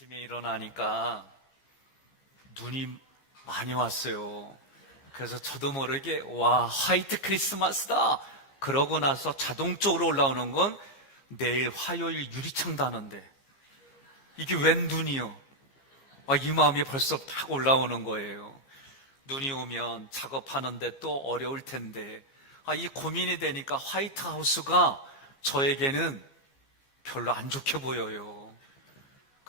아침에 일어나니까 눈이 많이 왔어요. 그래서 저도 모르게 와, 화이트 크리스마스다 그러고 나서 자동적으로 올라오는 건 내일 화요일 유리창 다는데 이게 웬 눈이요? 이 마음이 벌써 딱 올라오는 거예요. 눈이 오면 작업하는데 또 어려울 텐데 이 고민이 되니까 화이트하우스가 저에게는 별로 안 좋게 보여요.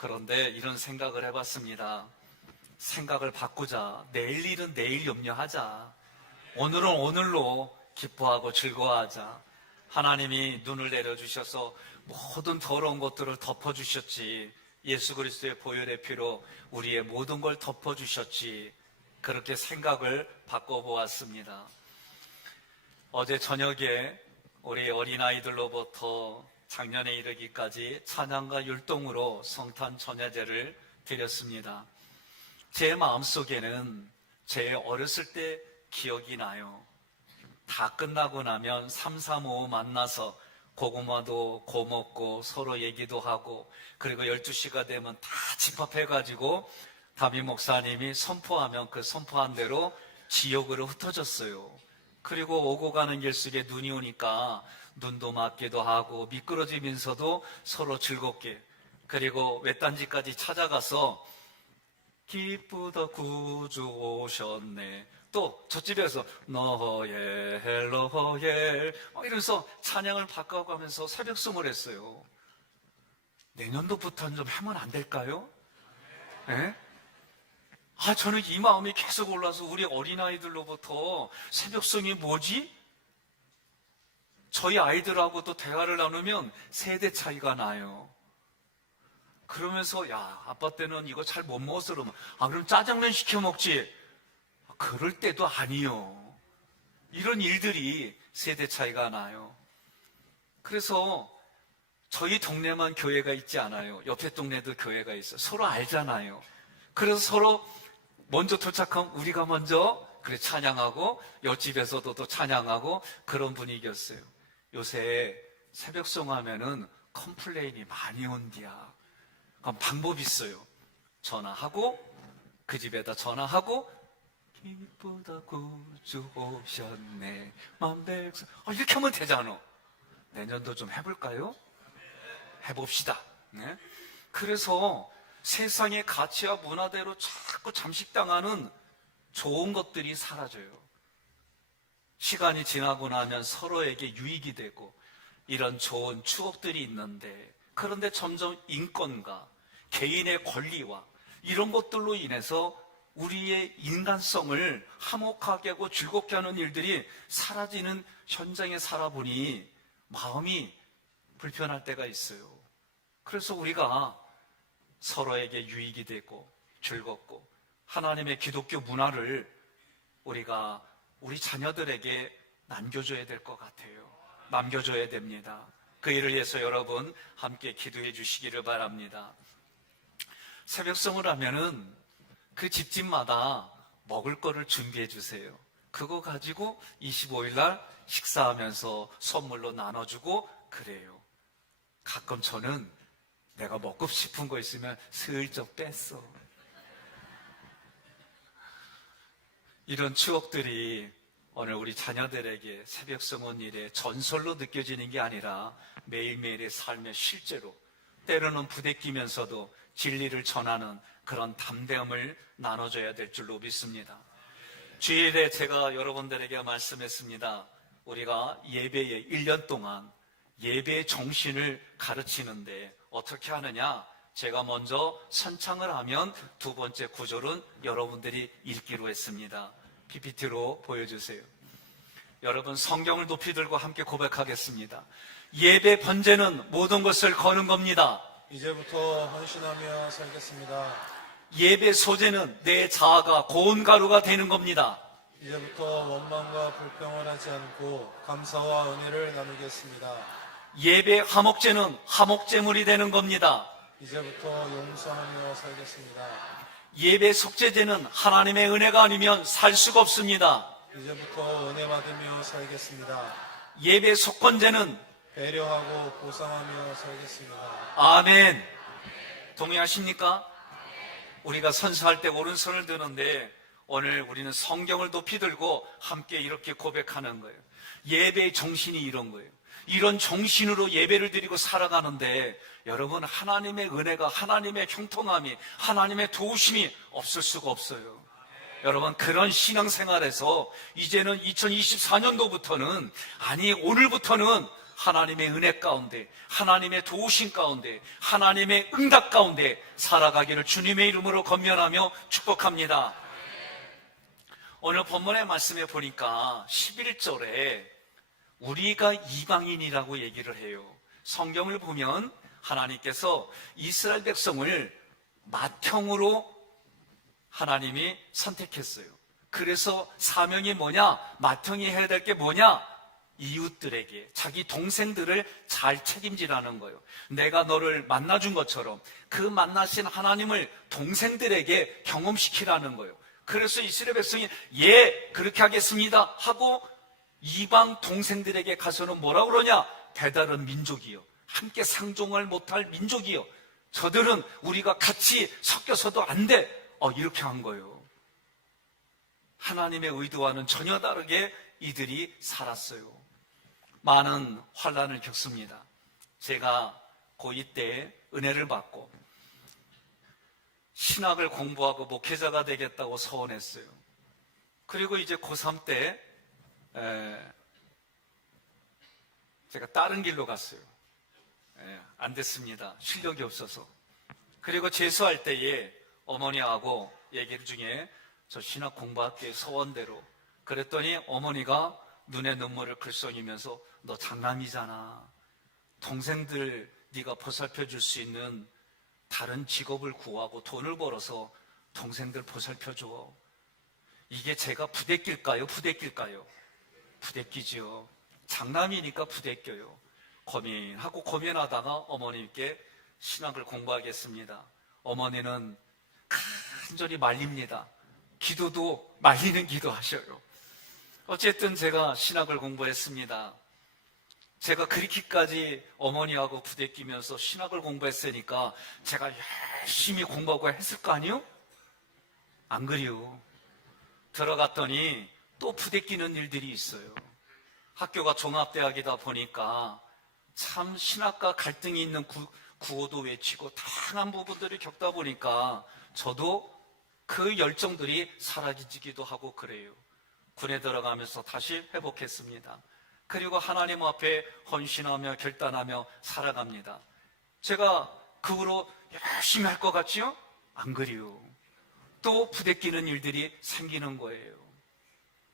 그런데 이런 생각을 해봤습니다. 생각을 바꾸자. 내일 일은 내일 염려하자. 오늘은 오늘로 기뻐하고 즐거워하자. 하나님이 눈을 내려주셔서 모든 더러운 것들을 덮어주셨지. 예수 그리스도의 보혈의 피로 우리의 모든 걸 덮어주셨지. 그렇게 생각을 바꿔보았습니다. 어제 저녁에 우리 어린아이들로부터 작년에 이르기까지 찬양과 율동으로 성탄 전야제를 드렸습니다. 제 마음속에는 제 어렸을 때 기억이 나요. 다 끝나고 나면 3, 4, 5 만나서 고구마도 고먹고 서로 얘기도 하고 그리고 12시가 되면 다 집합해가지고 담임 목사님이 선포하면 그 선포한 대로 지옥으로 흩어졌어요. 그리고 오고 가는 길 속에 눈이 오니까 눈도 맞기도 하고 미끄러지면서도 서로 즐겁게 그리고 외딴지까지 찾아가서 기쁘다 구주 오셨네 또 저집에서 너의 헬로엘 이러면서 찬양을 바꿔가면서 새벽송을 했어요. 내년도부터는 좀 하면 안 될까요? 네? 저는 이 마음이 계속 올라서 우리 어린아이들로부터 새벽송이 뭐지? 저희 아이들하고 또 대화를 나누면 세대 차이가 나요. 그러면서 아빠 때는 이거 잘 못 먹었어 그러면 그럼 짜장면 시켜 먹지. 그럴 때도 아니요. 이런 일들이 세대 차이가 나요. 그래서 저희 동네만 교회가 있지 않아요. 옆에 동네도 교회가 있어요. 서로 알잖아요. 그래서 서로 먼저 도착하면 우리가 먼저 그래 찬양하고 옆집에서도 또 찬양하고 그런 분위기였어요. 요새 새벽송 하면은 컴플레인이 많이 온디야. 그럼 방법이 있어요. 전화하고 그 집에다 전화하고 기쁘다 구주 오셨네 만백성 이렇게 하면 되잖아. 내년도 좀 해볼까요? 해봅시다. 네? 그래서 세상의 가치와 문화대로 자꾸 잠식당하는 좋은 것들이 사라져요. 시간이 지나고 나면 서로에게 유익이 되고 이런 좋은 추억들이 있는데 그런데 점점 인권과 개인의 권리와 이런 것들로 인해서 우리의 인간성을 화목하게 하고 즐겁게 하는 일들이 사라지는 현장에 살아보니 마음이 불편할 때가 있어요. 그래서 우리가 서로에게 유익이 되고 즐겁고 하나님의 기독교 문화를 우리가 우리 자녀들에게 남겨줘야 될 것 같아요. 남겨줘야 됩니다. 그 일을 위해서 여러분 함께 기도해 주시기를 바랍니다. 새벽송을 하면은 그 집집마다 먹을 거를 준비해 주세요. 그거 가지고 25일 날 식사하면서 선물로 나눠주고 그래요. 가끔 저는 내가 먹고 싶은 거 있으면 슬쩍 뺐어. 이런 추억들이 오늘 우리 자녀들에게 새벽송원 일의 전설로 느껴지는 게 아니라 매일매일의 삶의 실제로 때로는 부대끼면서도 진리를 전하는 그런 담대함을 나눠줘야 될 줄로 믿습니다. 주일에 제가 여러분들에게 말씀했습니다. 우리가 예배에 1년 동안 예배의 정신을 가르치는데 어떻게 하느냐? 제가 먼저 선창을 하면 두 번째 구절은 여러분들이 읽기로 했습니다. PPT로 보여주세요. 여러분 성경을 높이 들고 함께 고백하겠습니다. 예배 번제는 모든 것을 거는 겁니다. 이제부터 헌신하며 살겠습니다. 예배 소재는 내 자아가 고운 가루가 되는 겁니다. 이제부터 원망과 불평을 하지 않고 감사와 은혜를 나누겠습니다. 예배 화목제는 화목제물이 되는 겁니다. 이제부터 용서하며 살겠습니다. 예배 속죄제는 하나님의 은혜가 아니면 살 수가 없습니다. 이제부터 은혜 받으며 살겠습니다. 예배 속건제는 배려하고 보상하며 살겠습니다. 아멘. 동의하십니까? 우리가 선서할 때 오른손을 드는데 오늘 우리는 성경을 높이 들고 함께 이렇게 고백하는 거예요. 예배의 정신이 이런 거예요. 이런 정신으로 예배를 드리고 살아가는데 여러분, 하나님의 은혜가, 하나님의 형통함이, 하나님의 도우심이 없을 수가 없어요. 여러분, 그런 신앙생활에서 이제는 2024년도부터는, 아니 오늘부터는 하나님의 은혜 가운데, 하나님의 도우심 가운데, 하나님의 응답 가운데 살아가기를 주님의 이름으로 권면하며 축복합니다. 오늘 본문의 말씀에 보니까 11절에 우리가 이방인이라고 얘기를 해요. 성경을 보면 하나님께서 이스라엘 백성을 맏형으로 하나님이 선택했어요. 그래서 사명이 뭐냐? 맏형이 해야 될 게 뭐냐? 이웃들에게, 자기 동생들을 잘 책임지라는 거예요. 내가 너를 만나준 것처럼 그 만나신 하나님을 동생들에게 경험시키라는 거예요. 그래서 이스라엘 백성이 예, 그렇게 하겠습니다 하고 이방 동생들에게 가서는 뭐라고 그러냐? 배다른 민족이요, 함께 상종을 못할 민족이요, 저들은 우리가 같이 섞여서도 안 돼, 이렇게 한 거예요. 하나님의 의도와는 전혀 다르게 이들이 살았어요. 많은 환난을 겪습니다. 제가 고2 때 은혜를 받고 신학을 공부하고 목회자가 되겠다고 서원했어요. 그리고 이제 고3 때 제가 다른 길로 갔어요. 안 됐습니다. 실력이 없어서. 그리고 재수할 때에 어머니하고 얘기를 중에 저 신학 공부할게 서원대로. 그랬더니 어머니가 눈에 눈물을 글썽이면서 너 장남이잖아. 동생들 네가 보살펴 줄 수 있는 다른 직업을 구하고 돈을 벌어서 동생들 보살펴 줘. 이게 제가 부대낄까요? 부대낄까요? 부대끼죠. 장남이니까 부대껴요. 고민하다가 어머님께 신학을 공부하겠습니다. 어머니는 간절히 말립니다. 기도도 말리는 기도하셔요. 어쨌든 제가 신학을 공부했습니다. 제가 그렇게까지 어머니하고 부대끼면서 신학을 공부했으니까 제가 열심히 공부하고 했을 거 아니요? 안 그래요. 들어갔더니 또 부대끼는 일들이 있어요. 학교가 종합대학이다 보니까 참 신학과 갈등이 있는 구호도 외치고 다양한 부분들을 겪다 보니까 저도 그 열정들이 사라지기도 하고 그래요. 군에 들어가면서 다시 회복했습니다. 그리고 하나님 앞에 헌신하며 결단하며 살아갑니다. 제가 그 후로 열심히 할 것 같지요? 안 그래요. 또 부대끼는 일들이 생기는 거예요.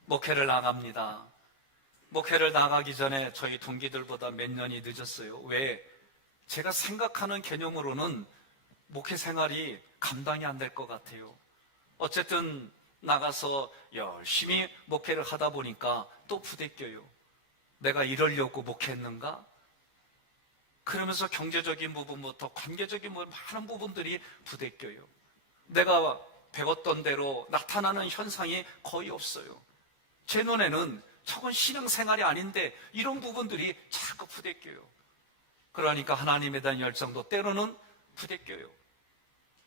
목회를 나갑니다. 목회를 나가기 전에 저희 동기들보다 몇 년이 늦었어요. 왜? 제가 생각하는 개념으로는 목회 생활이 감당이 안 될 것 같아요. 어쨌든 나가서 열심히 목회를 하다 보니까 또 부대껴요. 내가 이러려고 목회했는가? 그러면서 경제적인 부분부터 관계적인 많은 부분들이 부대껴요. 내가 배웠던 대로 나타나는 현상이 거의 없어요. 제 눈에는 저건 신앙생활이 아닌데 이런 부분들이 자꾸 부대껴요. 그러니까 하나님에 대한 열정도 때로는 부대껴요.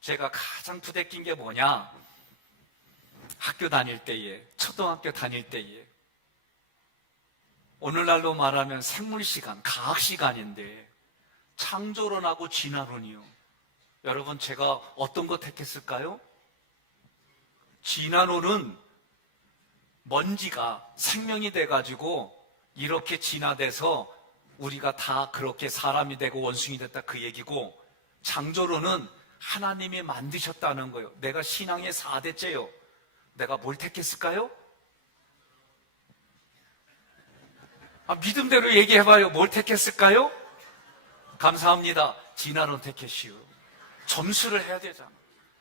제가 가장 부대낀 게 뭐냐? 학교 다닐 때에, 초등학교 다닐 때에, 오늘날로 말하면 생물시간, 과학시간인데 창조론하고 진화론이요. 여러분, 제가 어떤 거 택했을까요? 진화론은 먼지가 생명이 돼가지고 이렇게 진화돼서 우리가 다 그렇게 사람이 되고 원숭이 됐다, 그 얘기고, 창조론은 하나님이 만드셨다는 거예요. 내가 신앙의 4대째요. 내가 뭘 택했을까요? 믿음대로 얘기해봐요. 뭘 택했을까요? 감사합니다. 진화론 택했시오. 점수를 해야 되잖아.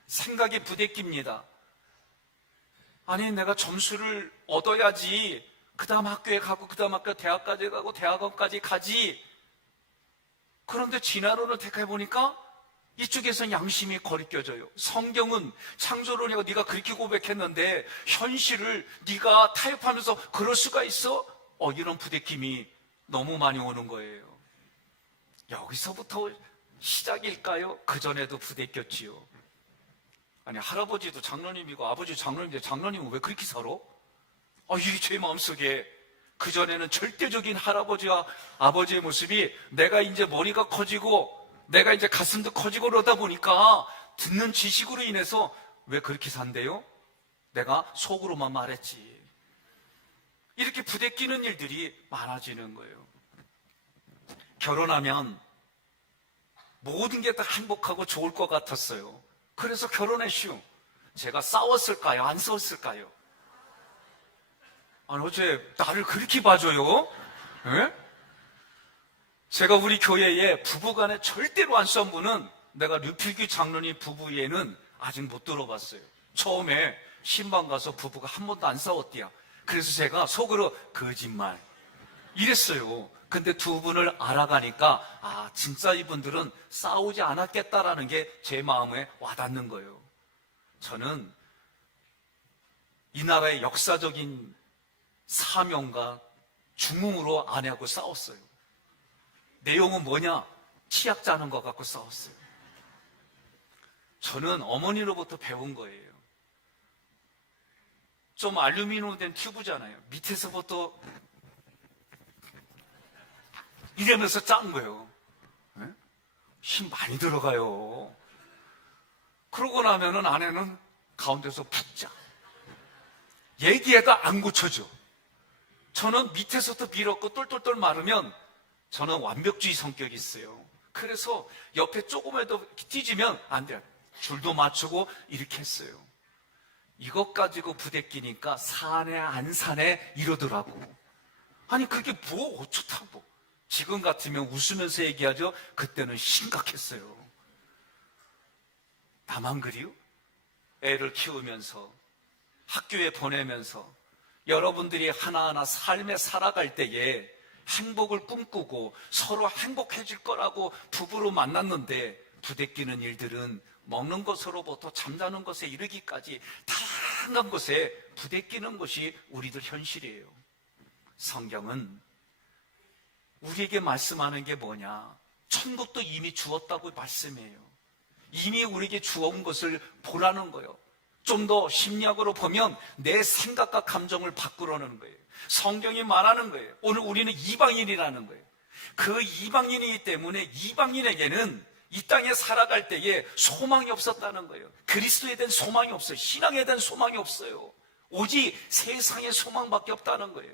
생각이 부대낍니다. 아니, 내가 점수를 얻어야지 그 다음 학교에 가고 그 다음 학교 대학까지 가고 대학원까지 가지. 그런데 진화론을 택해보니까 이쪽에서는 양심이 거리껴져요. 성경은 창조론이고 네가 그렇게 고백했는데 현실을 네가 타협하면서 그럴 수가 있어? 이런 부대낌이 너무 많이 오는 거예요. 여기서부터 시작일까요? 그전에도 부대꼈지요. 아니, 할아버지도 장로님이고 아버지 장로님인데 장로님은 왜 그렇게 살아? 이게 제 마음속에 그전에는 절대적인 할아버지와 아버지의 모습이 내가 이제 머리가 커지고 내가 이제 가슴도 커지고 그러다 보니까 듣는 지식으로 인해서 왜 그렇게 산대요? 내가 속으로만 말했지. 이렇게 부대끼는 일들이 많아지는 거예요. 결혼하면 모든 게 다 행복하고 좋을 것 같았어요. 그래서 결혼했슈. 제가 싸웠을까요? 안 싸웠을까요? 아니, 어제 나를 그렇게 봐줘요? 에? 제가 우리 교회에 부부간에 절대로 안 싸운 분은 내가 류필규 장로님 부부 외에는 아직 못 들어봤어요. 처음에 신방 가서 부부가 한 번도 안 싸웠대요. 그래서 제가 속으로 거짓말 이랬어요. 근데 두 분을 알아가니까 진짜 이분들은 싸우지 않았겠다라는 게 제 마음에 와닿는 거예요. 저는 이 나라의 역사적인 사명과 중흥으로 아내하고 싸웠어요. 내용은 뭐냐? 치약 짜는 것 갖고 싸웠어요. 저는 어머니로부터 배운 거예요. 좀 알루미늄 된 튜브잖아요. 밑에서부터 이러면서 짠 거예요. 네? 힘 많이 들어가요. 그러고 나면은 아내는 가운데서 푹 짜. 얘기해도 안 고쳐져. 저는 밑에서부터 밀었고 똘똘똘 마르면 저는 완벽주의 성격이 있어요. 그래서 옆에 조금이라도 뒤지면 안 돼요. 줄도 맞추고 이렇게 했어요. 이것 가지고 부대끼니까 사내 안 사내 이러더라고. 아니 그게 뭐 어쩌다고. 지금 같으면 웃으면서 얘기하죠. 그때는 심각했어요. 나만 그리요? 애를 키우면서 학교에 보내면서 여러분들이 하나하나 삶에 살아갈 때에 행복을 꿈꾸고 서로 행복해질 거라고 부부로 만났는데 부대끼는 일들은 먹는 것으로부터 잠자는 것에 이르기까지 다양한 것에 부대끼는 것이 우리들 현실이에요. 성경은 우리에게 말씀하는 게 뭐냐? 천국도 이미 주었다고 말씀해요. 이미 우리에게 주어온 것을 보라는 거예요. 좀 더 심리학으로 보면 내 생각과 감정을 바꾸라는 거예요. 성경이 말하는 거예요. 오늘 우리는 이방인이라는 거예요. 그 이방인이기 때문에 이방인에게는 이 땅에 살아갈 때에 소망이 없었다는 거예요. 그리스도에 대한 소망이 없어요. 신앙에 대한 소망이 없어요. 오직 세상의 소망밖에 없다는 거예요.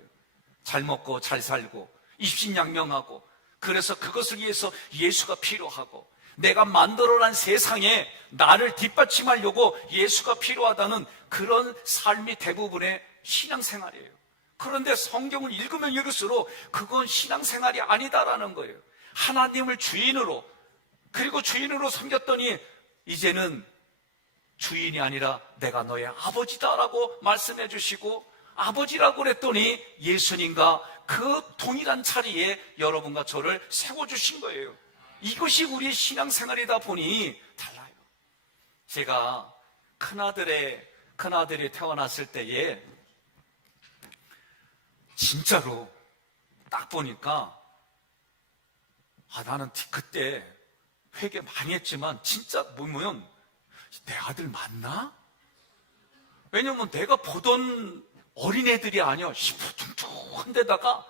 잘 먹고 잘 살고 입신양명하고 그래서 그것을 위해서 예수가 필요하고 내가 만들어낸 세상에 나를 뒷받침하려고 예수가 필요하다는 그런 삶이 대부분의 신앙생활이에요. 그런데 성경을 읽으면 읽을수록 그건 신앙생활이 아니다라는 거예요. 하나님을 주인으로 그리고 주인으로 섬겼더니 이제는 주인이 아니라 내가 너의 아버지다라고 말씀해 주시고 아버지라고 그랬더니 예수님과 그 동일한 자리에 여러분과 저를 세워주신 거예요. 이것이 우리의 신앙생활이다 보니 달라요. 제가 큰아들이 태어났을 때에 진짜로 딱 보니까 나는 그때 회개 많이 했지만 진짜 보면 내 아들 맞나? 왜냐면 내가 보던 어린애들이 아니야. 시퍼둥둥한 데다가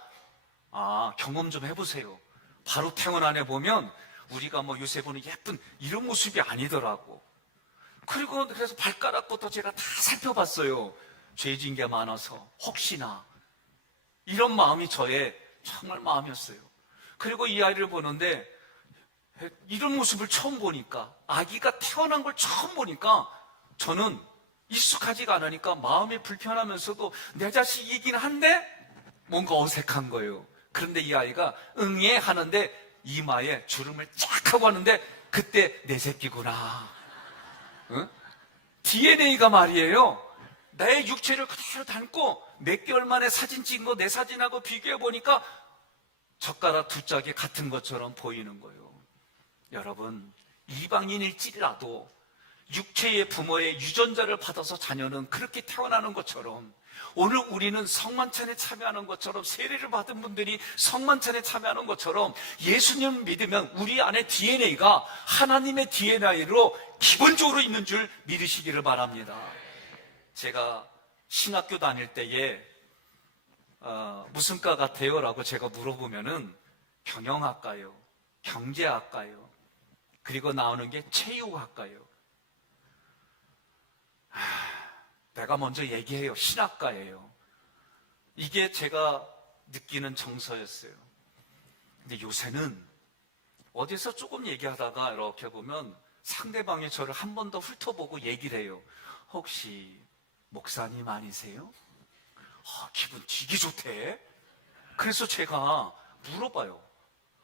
경험 좀 해보세요. 바로 태어난 애 보면 우리가 요새 보는 예쁜 이런 모습이 아니더라고. 그리고 그래서 발가락부터 제가 다 살펴봤어요. 죄진 게 많아서 혹시나 이런 마음이 저의 정말 마음이었어요. 그리고 이 아이를 보는데 이런 모습을 처음 보니까 아기가 태어난 걸 처음 보니까 저는 익숙하지가 않으니까 마음이 불편하면서도 내 자식이긴 한데 뭔가 어색한 거예요. 그런데 이 아이가 응애 하는데 이마에 주름을 쫙 하고 하는데 그때 내 새끼구나. 응? DNA가 말이에요. 나의 육체를 그대로 담고 몇 개월 만에 사진 찍은 거 내 사진하고 비교해 보니까 젓가락 두 짝이 같은 것처럼 보이는 거예요. 여러분, 이방인일지라도 육체의 부모의 유전자를 받아서 자녀는 그렇게 태어나는 것처럼, 오늘 우리는 성만찬에 참여하는 것처럼, 세례를 받은 분들이 성만찬에 참여하는 것처럼, 예수님을 믿으면 우리 안에 DNA가 하나님의 DNA로 기본적으로 있는 줄 믿으시기를 바랍니다. 제가 신학교 다닐 때에 무슨 과 같아요? 라고 제가 물어보면은 경영학과요, 경제학과요, 그리고 나오는 게 체육학과요. 내가 먼저 얘기해요. 신학과예요. 이게 제가 느끼는 정서였어요. 근데 요새는 어디서 조금 얘기하다가 이렇게 보면 상대방이 저를 한 번 더 훑어보고 얘기를 해요. 혹시 목사님 아니세요? 기분 되게 좋대. 그래서 제가 물어봐요.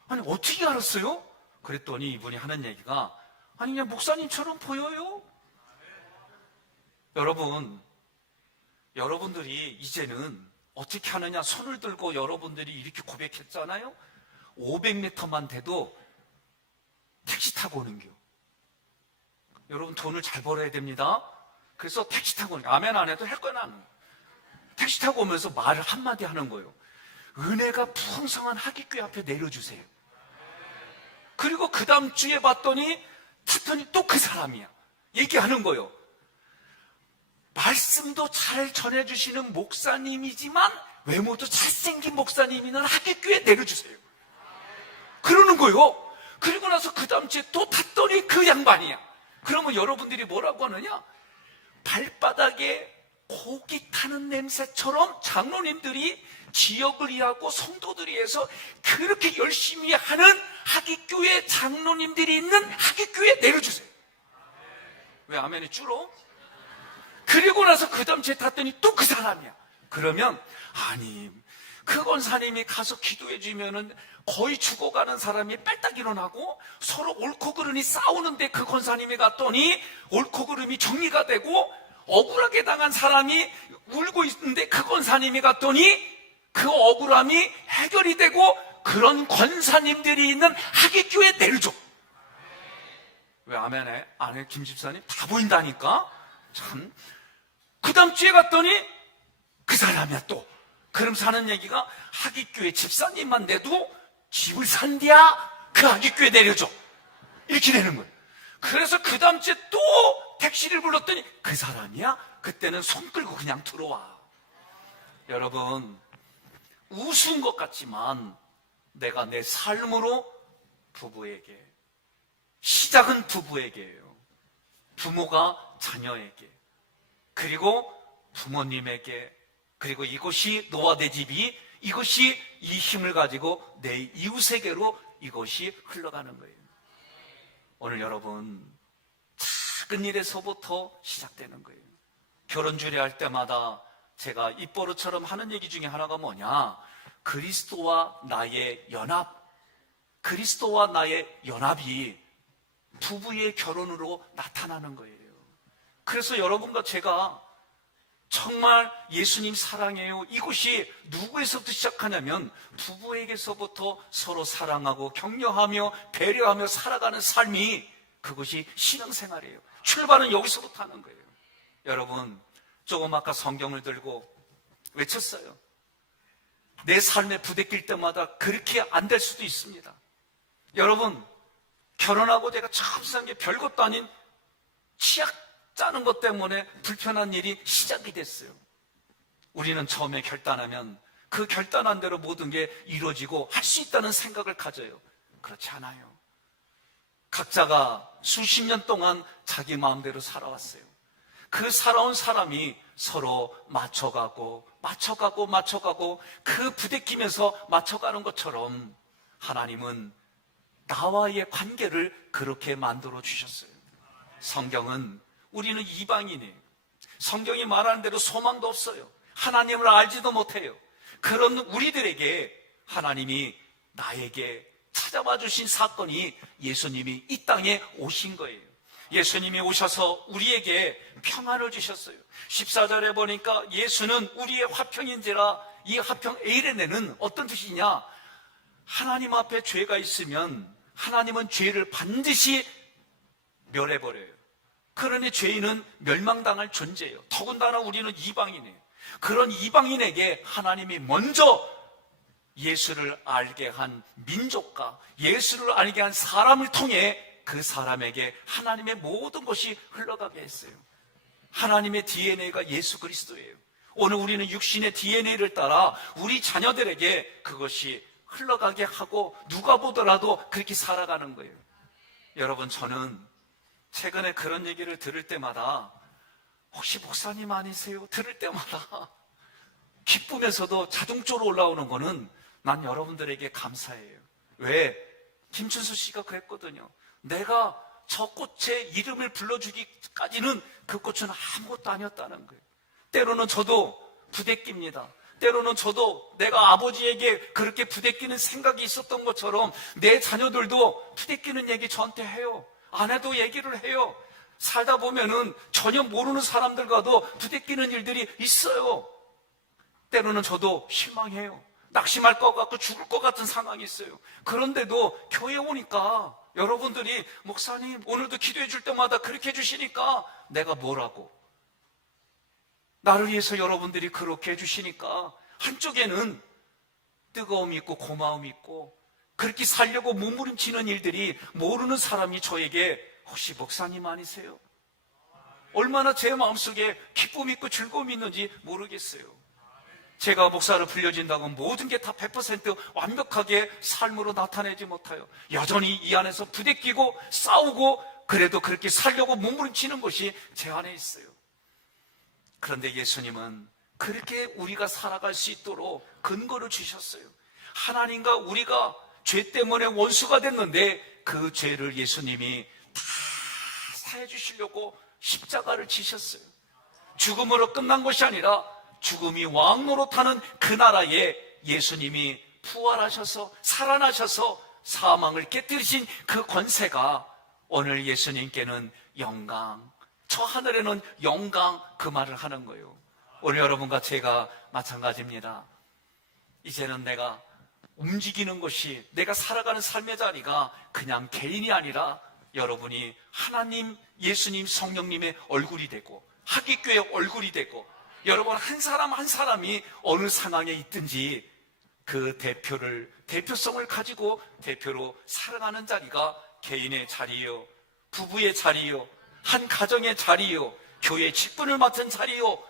아니 어떻게 알았어요? 그랬더니 이분이 하는 얘기가, 아니 그냥 목사님처럼 보여요. 여러분들이 이제는 어떻게 하느냐, 손을 들고 여러분들이 이렇게 고백했잖아요. 500m만 돼도 택시 타고 오는 겨. 여러분 돈을 잘 벌어야 됩니다. 그래서 택시 타고 오는 겨. 아멘 안 해도 할 거야 나는. 택시 타고 오면서 말을 한마디 하는 거예요. 은혜가 풍성한 하객교회 앞에 내려주세요. 그리고 그 다음 주에 봤더니 또 그 사람이야. 얘기하는 거예요. 말씀도 잘 전해주시는 목사님이지만 외모도 잘생긴 목사님이는 하객교회 내려주세요. 그러는 거예요. 그리고 나서 그 다음 주에 또 탔더니 그 양반이야. 그러면 여러분들이 뭐라고 하느냐? 발바닥에 고기 타는 냄새처럼 장로님들이 지역을 위하고 성도들이 해서 그렇게 열심히 하는 하객교회 장로님들이 있는 하객교회 내려주세요. 왜 아멘이 줄어? 그리고 나서 그 다음 주에 탔더니 또 그 사람이야. 그러면 아니 그 권사님이 가서 기도해 주면은 거의 죽어가는 사람이 뺄딱 일어나고 서로 옳고 그름이 싸우는데 그 권사님이 갔더니 옳고 그름이 정리가 되고, 억울하게 당한 사람이 울고 있는데 그 권사님이 갔더니 그 억울함이 해결이 되고, 그런 권사님들이 있는 하객교회 내려줘. 왜 아멘해? 아내 김 집사님 다 보인다니까. 참. 그 다음 주에 갔더니 그 사람이야 또. 그럼 사는 얘기가, 하객교회 집사님만 내도 집을 산디야 그 하객교회 내려줘. 이렇게 되는 거예요. 그래서 그 다음 주에 또 택시를 불렀더니 그 사람이야. 그때는 손 끌고 그냥 들어와. 여러분, 우스운 것 같지만 내가 내 삶으로 부부에게, 시작은 부부에게예요. 부모가 자녀에게, 그리고 부모님에게, 그리고 이것이 너와 내 집이, 이것이 이 힘을 가지고 내 이웃에게로 이것이 흘러가는 거예요. 오늘 여러분, 작은 일에서부터 시작되는 거예요. 결혼주례 할 때마다 제가 입버릇처럼 하는 얘기 중에 하나가 뭐냐? 그리스도와 나의 연합, 그리스도와 나의 연합이 부부의 결혼으로 나타나는 거예요. 그래서 여러분과 제가 정말 예수님 사랑해요, 이것이 누구에서부터 시작하냐면 부부에게서부터 서로 사랑하고 격려하며 배려하며 살아가는 삶이, 그것이 신앙생활이에요. 출발은 여기서부터 하는 거예요. 여러분, 조금 아까 성경을 들고 외쳤어요. 내 삶에 부대낄 때마다 그렇게 안 될 수도 있습니다. 여러분, 결혼하고 내가 처음 산 게 별것도 아닌 치약 짜는 것 때문에 불편한 일이 시작이 됐어요. 우리는 처음에 결단하면 그 결단한 대로 모든 게 이루어지고 할 수 있다는 생각을 가져요. 그렇지 않아요. 각자가 수십 년 동안 자기 마음대로 살아왔어요. 그 살아온 사람이 서로 맞춰가고 그 부대끼면서 맞춰가는 것처럼 하나님은 나와의 관계를 그렇게 만들어 주셨어요. 성경은, 우리는 이방인이에요. 성경이 말하는 대로 소망도 없어요. 하나님을 알지도 못해요. 그런 우리들에게 하나님이, 나에게 찾아와 주신 사건이 예수님이 이 땅에 오신 거예요. 예수님이 오셔서 우리에게 평안을 주셨어요. 14절에 보니까 예수는 우리의 화평인지라, 이 화평 에이레네는 어떤 뜻이냐? 하나님 앞에 죄가 있으면 하나님은 죄를 반드시 멸해버려요. 그러니 죄인은 멸망당할 존재예요. 더군다나 우리는 이방인이에요. 그런 이방인에게 하나님이 먼저 예수를 알게 한 민족과 예수를 알게 한 사람을 통해 그 사람에게 하나님의 모든 것이 흘러가게 했어요. 하나님의 DNA가 예수 그리스도예요. 오늘 우리는 육신의 DNA를 따라 우리 자녀들에게 그것이 흘러가게 하고 누가 보더라도 그렇게 살아가는 거예요. 여러분, 저는 최근에 그런 얘기를 들을 때마다 혹시 목사님 아니세요? 들을 때마다 기쁘면서도 자동적으로 올라오는 거는 난 여러분들에게 감사해요. 왜? 김춘수 씨가 그랬거든요. 내가 저 꽃의 이름을 불러주기까지는 그 꽃은 아무것도 아니었다는 거예요. 때로는 저도 부대낍니다. 때로는 저도 내가 아버지에게 그렇게 부대끼는 생각이 있었던 것처럼 내 자녀들도 부대끼는 얘기 저한테 해요. 아내도 얘기를 해요. 살다 보면은 전혀 모르는 사람들과도 부대끼는 일들이 있어요. 때로는 저도 실망해요. 낙심할 것 같고 죽을 것 같은 상황이 있어요. 그런데도 교회에 오니까 여러분들이 목사님 오늘도 기도해 줄 때마다 그렇게 해주시니까 내가 뭐라고? 나를 위해서 여러분들이 그렇게 해주시니까 한쪽에는 뜨거움이 있고 고마움이 있고 그렇게 살려고 몸부림치는 일들이 모르는 사람이 저에게 혹시 목사님 아니세요? 얼마나 제 마음속에 기쁨이 있고 즐거움이 있는지 모르겠어요. 제가 목사로 불려진다고 모든 게 다 100% 완벽하게 삶으로 나타내지 못해요. 여전히 이 안에서 부대끼고 싸우고 그래도 그렇게 살려고 몸부림치는 것이 제 안에 있어요. 그런데 예수님은 그렇게 우리가 살아갈 수 있도록 근거를 주셨어요. 하나님과 우리가 죄 때문에 원수가 됐는데 그 죄를 예수님이 다 사해 주시려고 십자가를 지셨어요. 죽음으로 끝난 것이 아니라 죽음이 왕노릇하는 그 나라에 예수님이 부활하셔서 살아나셔서 사망을 깨뜨리신 그 권세가 오늘 예수님께는 영광, 저 하늘에는 영광, 그 말을 하는 거예요. 오늘 여러분과 제가 마찬가지입니다. 이제는 내가 움직이는 것이, 내가 살아가는 삶의 자리가 그냥 개인이 아니라 여러분이 하나님, 예수님, 성령님의 얼굴이 되고 하깃교회 얼굴이 되고 여러분 한 사람 한 사람이 어느 상황에 있든지 그 대표성을 가지고 대표로 살아가는 자리가 개인의 자리요, 부부의 자리요, 한 가정의 자리요, 교회 직분을 맡은 자리요,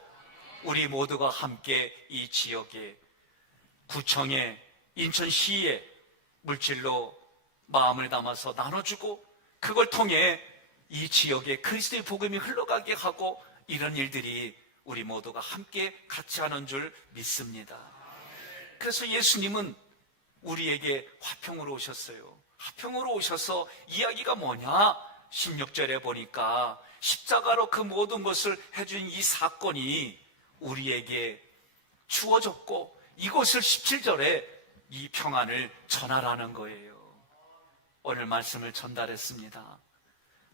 우리 모두가 함께 이 지역에, 구청에, 인천시에 물질로 마음을 담아서 나눠주고 그걸 통해 이 지역에 그리스도의 복음이 흘러가게 하고 이런 일들이 우리 모두가 함께 같이 하는 줄 믿습니다. 그래서 예수님은 우리에게 화평으로 오셨어요. 화평으로 오셔서 이야기가 뭐냐? 16절에 보니까 십자가로 그 모든 것을 해준 이 사건이 우리에게 주어졌고 이것을 17절에 이 평안을 전하라는 거예요. 오늘 말씀을 전달했습니다.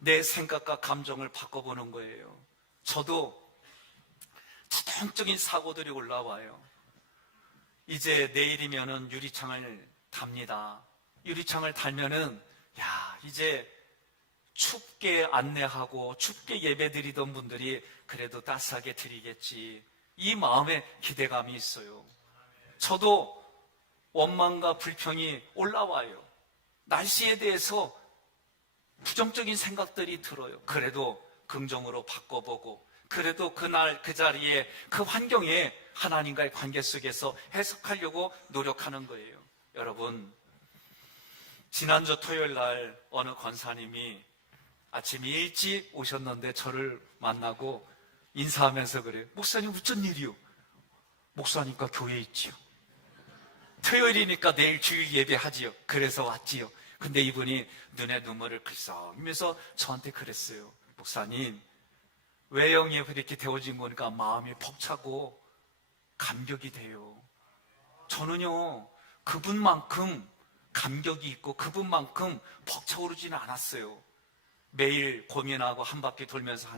내 생각과 감정을 바꿔보는 거예요. 저도 자동적인 사고들이 올라와요. 이제 내일이면은 유리창을 답니다. 유리창을 달면은 이제 춥게 안내하고 춥게 예배드리던 분들이 그래도 따스하게 드리겠지, 이 마음에 기대감이 있어요. 저도 원망과 불평이 올라와요. 날씨에 대해서 부정적인 생각들이 들어요. 그래도 긍정으로 바꿔보고 그래도 그날 그 자리에 그 환경에 하나님과의 관계 속에서 해석하려고 노력하는 거예요. 여러분, 지난주 토요일 날 어느 권사님이 아침 일찍 오셨는데 저를 만나고 인사하면서 그래요. 목사님 어쩐 일이요? 목사니까 교회에 있지요. 토요일이니까 내일 주일 예배하지요. 그래서 왔지요. 근데 이분이 눈에 눈물을 글썽이면서 저한테 그랬어요. 목사님, 외형이 이렇게 데워진 거니까 마음이 벅차고 감격이 돼요. 저는요, 그분만큼 감격이 있고 그분만큼 벅차오르지는 않았어요. 매일 고민하고 한 바퀴 돌면서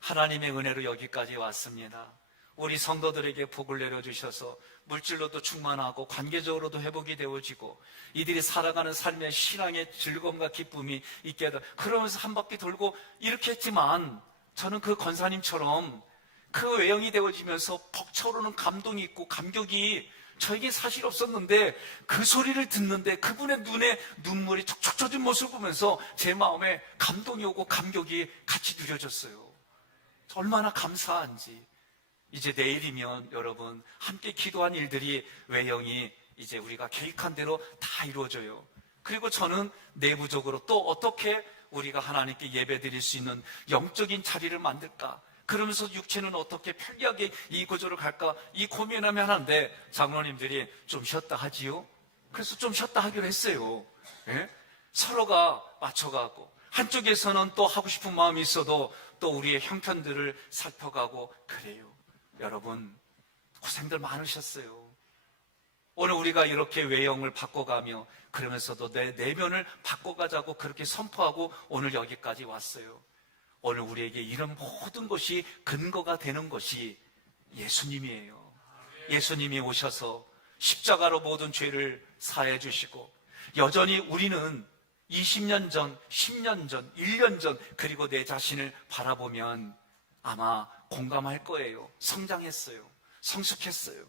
하나님의 은혜로 여기까지 왔습니다. 우리 성도들에게 복을 내려주셔서 물질로도 충만하고 관계적으로도 회복이 되어지고 이들이 살아가는 삶의 신앙의 즐거움과 기쁨이 있게 하다. 그러면서 한 바퀴 돌고 이렇게 했지만 저는 그 권사님처럼 그 외형이 되어지면서 벅차오르는 감동이 있고 감격이 저에게 사실 없었는데 그 소리를 듣는데 그분의 눈에 눈물이 촉촉 젖은 모습을 보면서 제 마음에 감동이 오고 감격이 같이 누려졌어요. 얼마나 감사한지. 이제 내일이면 여러분 함께 기도한 일들이 외형이 이제 우리가 계획한 대로 다 이루어져요. 그리고 저는 내부적으로 또 어떻게 우리가 하나님께 예배드릴 수 있는 영적인 자리를 만들까? 그러면서 육체는 어떻게 편리하게 이 구조로 갈까? 이 고민하며 하는데 장로님들이 좀 쉬었다 하지요? 그래서 좀 쉬었다 하기로 했어요. 예? 서로가 맞춰가고 한쪽에서는 또 하고 싶은 마음이 있어도 또 우리의 형편들을 살펴가고 그래요. 여러분 고생들 많으셨어요. 오늘 우리가 이렇게 외형을 바꿔가며 그러면서도 내 내면을 바꿔가자고 그렇게 선포하고 오늘 여기까지 왔어요. 오늘 우리에게 이런 모든 것이 근거가 되는 것이 예수님이에요. 예수님이 오셔서 십자가로 모든 죄를 사해 주시고 여전히 우리는 20년 전, 10년 전, 1년 전 그리고 내 자신을 바라보면 아마 공감할 거예요. 성장했어요. 성숙했어요.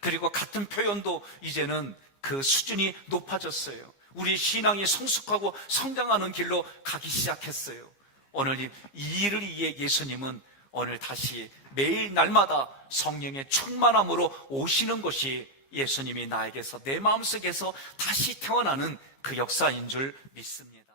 그리고 같은 표현도 이제는 그 수준이 높아졌어요. 우리 신앙이 성숙하고 성장하는 길로 가기 시작했어요. 오늘 이 일을 위해 예수님은 오늘 다시 매일 날마다 성령의 충만함으로 오시는 것이 예수님이 나에게서 내 마음속에서 다시 태어나는 그 역사인 줄 믿습니다.